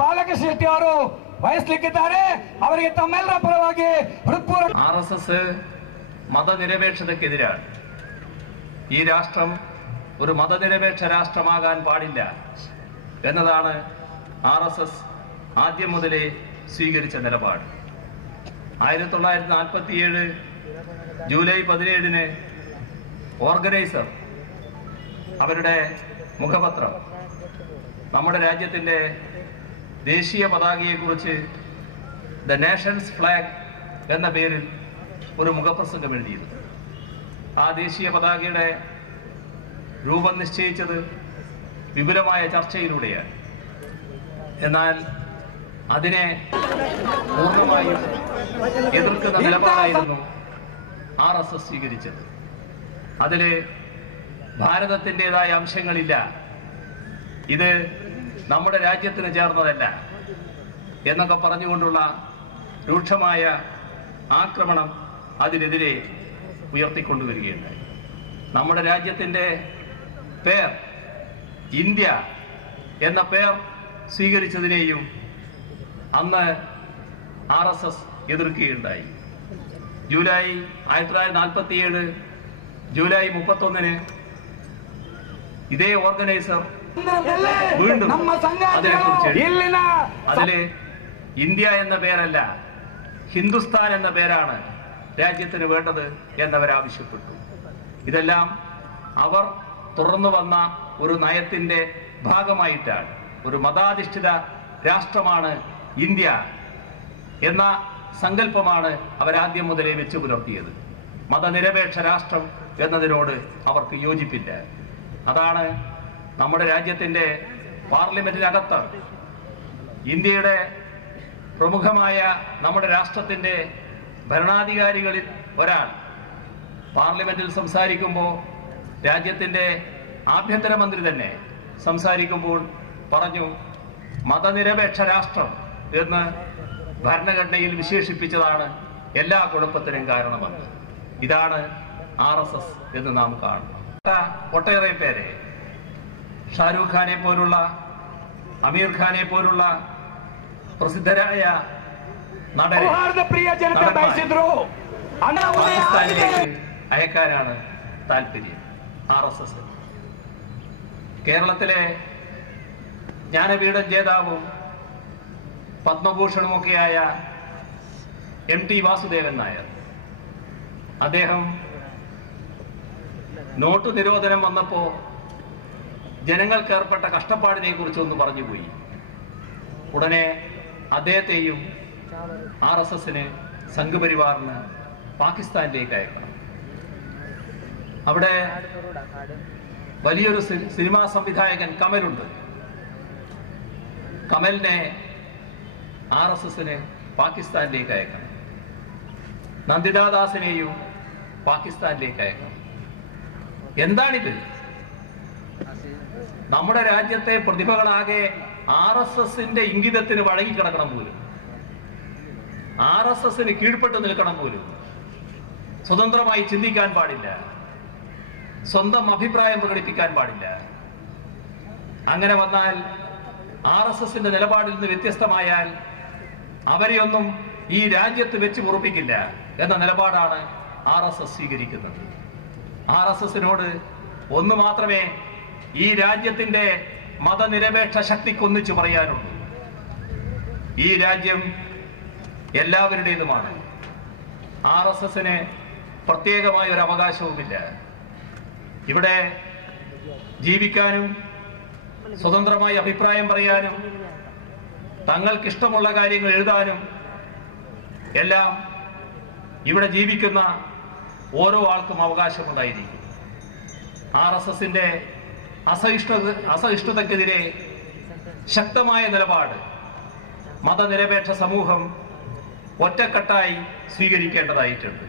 ಬಾಲಕೃಷ್ಣ ಶೆಟ್ಟಿ ಅವರು ವಹಿಸಲಿಕ್ಕಿದ್ದಾರೆ. ಅವರಿಗೆ ತಮ್ಮೆಲ್ಲರ ಪರವಾಗಿ ಹೃತ್ಪೂರ್ವಕ. RSS മതനിരപേക്ഷതയ്ക്കെതിരാണ്. ഈ രാഷ്ട്രം ഒരു മതനിരപേക്ഷ രാഷ്ട്രമാകാൻ പാടില്ല എന്നതാണ് RSS ആദ്യം മുതലേ സ്വീകരിച്ച നിലപാട്. 1947 ജൂലൈ 17 ഓർഗനൈസർ അവരുടെ മുഖപത്രം നമ്മുടെ രാജ്യത്തിൻ്റെ ദേശീയ പതാകയെക്കുറിച്ച് ദ നേഷൻസ് ഫ്ലാഗ് എന്ന പേരിൽ ഒരു മുഖപ്രസംഗം എഴുതിയിരുന്നു. ആ ദേശീയ പതാകയുടെ രൂപം നിശ്ചയിച്ചത് വിപുലമായ ചർച്ചയിലൂടെയാണ്. എന്നാൽ അതിനെ പൂർണ്ണമായും എതിർക്കുന്ന നിലപാടായിരുന്നു RSS സ്വീകരിച്ചത്. അതിൽ ഭാരതത്തിൻ്റെതായ അംശങ്ങളില്ല, ഇത് നമ്മുടെ രാജ്യത്തിന് ചേർന്നതല്ല എന്നൊക്കെ പറഞ്ഞുകൊണ്ടുള്ള രൂക്ഷമായ ആക്രമണം അതിനെതിരെ ഉയർത്തിക്കൊണ്ടുവരികയുണ്ടായി. നമ്മുടെ രാജ്യത്തിൻ്റെ പേർ ഇന്ത്യ എന്ന പേർ സ്വീകരിച്ചതിനെയും അന്ന് RSS എതിർക്കുകയുണ്ടായി. 1947 ജൂലൈ 31 ഇതേ ഓർഗനൈസർ വീണ്ടും അതില് ഇന്ത്യ എന്ന പേരല്ല, ഹിന്ദുസ്ഥാൻ എന്ന പേരാണ് രാജ്യത്തിന് വേണ്ടത് എന്നവരാവശ്യപ്പെട്ടു. ഇതെല്ലാം അവർ തുറന്നു വന്ന ഒരു നയത്തിന്റെ ഭാഗമായിട്ടാണ്. ഒരു മതാധിഷ്ഠിത രാഷ്ട്രമാണ് ഇന്ത്യ എന്ന സങ്കല്പമാണ് അവരാദ്യം മുതലേ വെച്ചു പുലർത്തിയത്. മതനിരപേക്ഷ രാഷ്ട്രം എന്നതിനോട് അവർക്ക് യോജിപ്പില്ല. അതാണ് നമ്മുടെ രാജ്യത്തിൻ്റെ പാർലമെന്റിനകത്ത് ഇന്ത്യയുടെ പ്രമുഖമായ നമ്മുടെ രാഷ്ട്രത്തിൻ്റെ ഭരണാധികാരികളിൽ ഒരാൾ പാർലമെന്റിൽ സംസാരിക്കുമ്പോൾ രാജ്യത്തിൻ്റെ ആഭ്യന്തരമന്ത്രി തന്നെ സംസാരിക്കുമ്പോൾ പറഞ്ഞു, മതനിരപേക്ഷ രാഷ്ട്രം എന്ന് ഭരണഘടനയിൽ വിശേഷിപ്പിച്ചതാണ് എല്ലാ കുഴപ്പത്തിനും കാരണമെന്ന്. ഇതാണ് RSS എന്ന് നാം കാണുന്നു. ഒട്ടേറെ പേരെ ഷാരൂഖ് ഖാനെ പോലുള്ള, അമീർ ഖാനെ പോലുള്ള പ്രസിദ്ധരായ നടരെ പാകിസ്ഥാനിലേക്ക് അയക്കാനാണ് താല്പര്യം RSS. കേരളത്തിലെ ജ്ഞാനപീഠ ജേതാവും പത്മഭൂഷണുമൊക്കെയായ MT വാസുദേവൻ നായർ, അദ്ദേഹം നോട്ട് നിരോധനം വന്നപ്പോൾ ജനങ്ങൾക്ക് ഏർപ്പെട്ട കഷ്ടപ്പാടിനെ കുറിച്ചൊന്ന് പറഞ്ഞുപോയി. ഉടനെ അദ്ദേഹത്തെയും RSSന് സംഘപരിവാറിന് പാകിസ്ഥാനിലേക്ക് അയക്കണം. അവിടെ വലിയൊരു സിനിമാ സംവിധായകൻ കമലുണ്ട്. കമലിനെ RSSന് പാകിസ്ഥാനിലേക്ക് അയക്കണം. നന്ദിതാദാസിനെയും പാകിസ്ഥാനിലേക്ക് അയക്കണം. എന്താണിത്? നമ്മുടെ രാജ്യത്തെ പ്രതിഭകളാകെ RSSന്റെ ഇംഗിതത്തിന് വഴങ്ങിക്കിടക്കണം പോലും, RSSന് കീഴ്പ്പെട്ട് നിൽക്കണം പോലും, സ്വതന്ത്രമായി ചിന്തിക്കാൻ പാടില്ല, സ്വന്തം അഭിപ്രായം പ്രകടിപ്പിക്കാൻ പാടില്ല. അങ്ങനെ വന്നാൽ RSSന്റെ നിലപാടിൽ നിന്ന് വ്യത്യസ്തമായാൽ അവരെയൊന്നും ഈ രാജ്യത്ത് വെച്ച് ഉറപ്പിക്കില്ല എന്ന നിലപാടാണ് RSS സ്വീകരിക്കുന്നത്. RSSനോട് ഒന്ന് മാത്രമേ ഈ രാജ്യത്തിന്റെ മതനിരപേക്ഷ ശക്തിക്കൊന്നിച്ചു പറയാനുള്ളൂ. ഈ രാജ്യം എല്ലാവരുടേതുമാണ്. RSSന് പ്രത്യേകമായ ഒരു അവകാശവുമില്ല. ഇവിടെ ജീവിക്കാനും സ്വതന്ത്രമായി അഭിപ്രായം പറയാനും തങ്ങൾക്കിഷ്ടമുള്ള കാര്യങ്ങൾ എഴുതാനും എല്ലാം ഇവിടെ ജീവിക്കുന്ന ഓരോ ആൾക്കും അവകാശമുണ്ടായിരിക്കും. RSSന്റെ അസഹിഷ്ണുതക്കെതിരെ ശക്തമായ നിലപാട് മതനിരപേക്ഷ സമൂഹം ഒറ്റക്കെട്ടായി സ്വീകരിക്കേണ്ടതായിട്ടുണ്ട്.